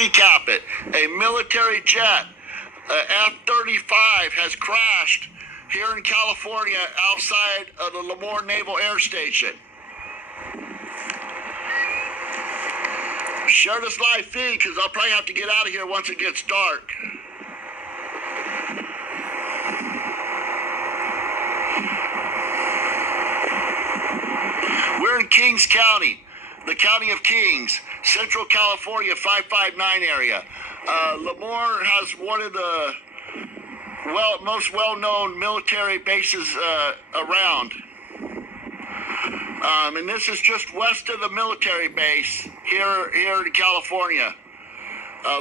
Recap it. A military jet, F-35, has crashed here in California outside of the Lemoore Naval Air Station. Share this live feed because I'll probably have to get out of here once it gets dark. We're in Kings County, the County of Kings, Central California, 559 area. Lemoore has one of the most well-known military bases around. And this is just west of the military base here in California,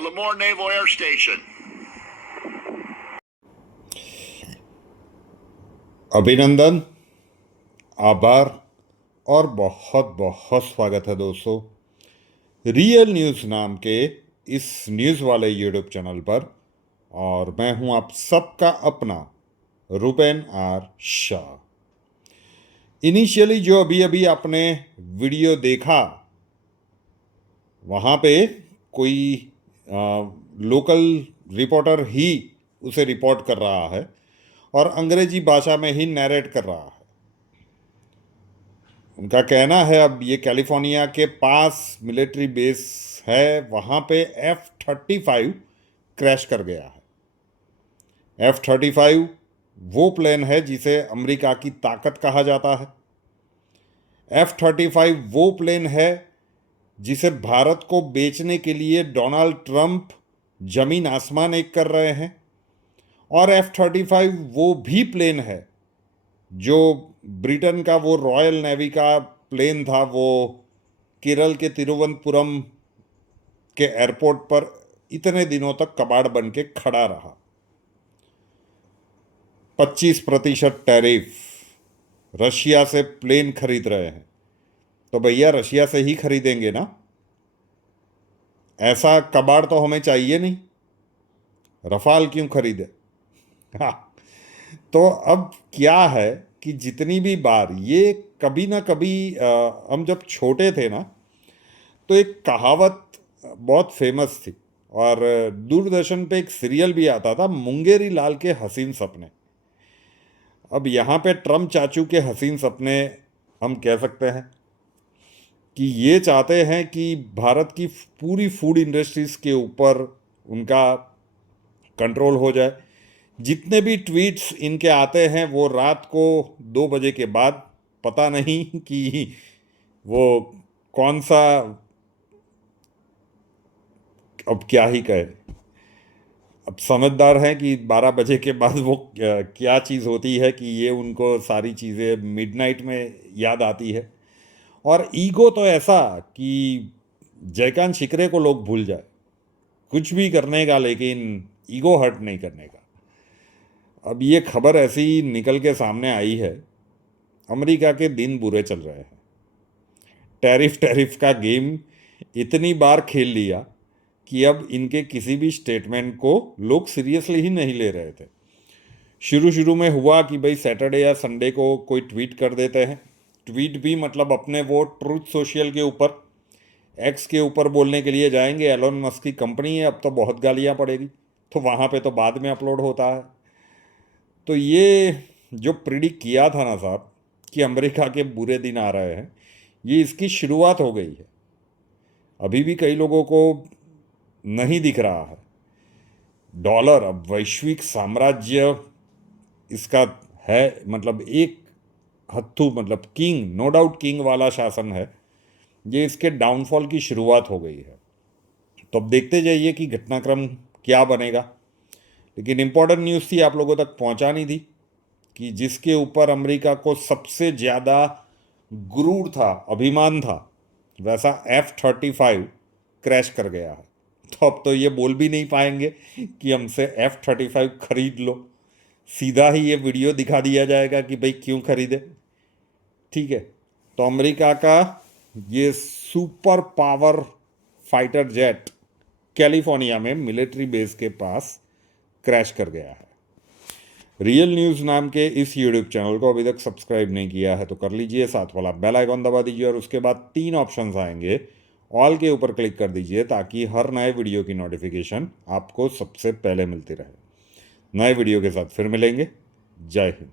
Lemoore Naval Air Station. अभिनंदन, आभार और बहुत बहुत स्वागत है दोस्तों real news नाम के इस न्यूज़ वाले यूट्यूब चैनल पर। और मैं हूं आप सबका अपना रुबेन आर शाह। इनिशियली जो अभी आपने वीडियो देखा वहाँ पे कोई लोकल रिपोर्टर ही उसे रिपोर्ट कर रहा है और अंग्रेजी भाषा में ही नैरेट कर रहा है। उनका कहना है अब ये कैलिफोर्निया के पास मिलिट्री बेस है, वहाँ पे F-35 क्रैश कर गया है। F-35 वो प्लेन है जिसे अमेरिका की ताकत कहा जाता है। F-35 वो प्लेन है जिसे भारत को बेचने के लिए डोनाल्ड ट्रंप जमीन आसमान एक कर रहे हैं। और F-35 वो भी प्लेन है जो ब्रिटेन का वो रॉयल नेवी का प्लेन था, वो केरल के तिरुवनंतपुरम के एयरपोर्ट पर इतने दिनों तक कबाड़ बन के खड़ा रहा। 25% टैरिफ, रशिया से प्लेन खरीद रहे हैं तो भैया रशिया से ही खरीदेंगे ना। ऐसा कबाड़ तो हमें चाहिए नहीं, रफाल क्यों खरीदे। हाँ, तो अब क्या है कि जितनी भी बार ये कभी ना कभी हम जब छोटे थे ना तो एक कहावत बहुत फेमस थी और दूरदर्शन पे एक सीरियल भी आता था, मुंगेरी लाल के हसीन सपने। अब यहाँ पे ट्रम्प चाचू के हसीन सपने हम कह सकते हैं कि ये चाहते हैं कि भारत की पूरी फूड इंडस्ट्रीज़ के ऊपर उनका कंट्रोल हो जाए। जितने भी ट्वीट्स इनके आते हैं वो रात को 2 बजे के बाद, पता नहीं कि वो कौन सा, अब क्या ही कहे। अब समझदार हैं कि 12 बजे के बाद वो क्या चीज़ होती है कि ये उनको सारी चीज़ें मिडनाइट में याद आती है। और ईगो तो ऐसा कि जयकांत शिकरे को लोग भूल जाए, कुछ भी करने का लेकिन ईगो हर्ट नहीं करने का। अब ये खबर ऐसी निकल के सामने आई है, अमेरिका के दिन बुरे चल रहे हैं। टैरिफ का गेम इतनी बार खेल लिया कि अब इनके किसी भी स्टेटमेंट को लोग सीरियसली ही नहीं ले रहे थे। शुरू में हुआ कि भाई सैटरडे या संडे को कोई ट्वीट कर देते हैं, ट्वीट भी मतलब अपने वो ट्रूथ सोशल के ऊपर, एक्स के ऊपर बोलने के लिए जाएंगे। एलोन मस्क की कंपनी है, अब तो बहुत गालियाँ पड़ेगी, तो वहाँ पे तो बाद में अपलोड होता है। तो ये जो प्रिडिक्ट किया था ना साहब कि अमेरिका के बुरे दिन आ रहे हैं, ये इसकी शुरुआत हो गई है। अभी भी कई लोगों को नहीं दिख रहा है। डॉलर अब वैश्विक साम्राज्य इसका है, मतलब एक हत्थू, मतलब किंग, नो डाउट किंग वाला शासन है। ये इसके डाउनफॉल की शुरुआत हो गई है। तो अब देखते जाइए कि घटनाक्रम क्या बनेगा। लेकिन इम्पोर्टेंट न्यूज़ थी, आप लोगों तक पहुंचानी थी कि जिसके ऊपर अमेरिका को सबसे ज़्यादा गुरूर था, अभिमान था, वैसा F-35 क्रैश कर गया है। तो अब तो ये बोल भी नहीं पाएंगे कि हमसे F-35 खरीद लो, सीधा ही ये वीडियो दिखा दिया जाएगा कि भाई क्यों खरीदे। ठीक है, तो अमेरिका का ये super power fighter jet California में मिलिट्री बेस के पास क्रैश कर गया है। रियल न्यूज़ नाम के इस यूट्यूब चैनल को अभी तक सब्सक्राइब नहीं किया है तो कर लीजिए, साथ वाला बेल आइकॉन दबा दीजिए और उसके बाद 3 ऑप्शंस आएंगे, ऑल के ऊपर क्लिक कर दीजिए ताकि हर नए वीडियो की नोटिफिकेशन आपको सबसे पहले मिलती रहे। नए वीडियो के साथ फिर मिलेंगे। जय हिंद।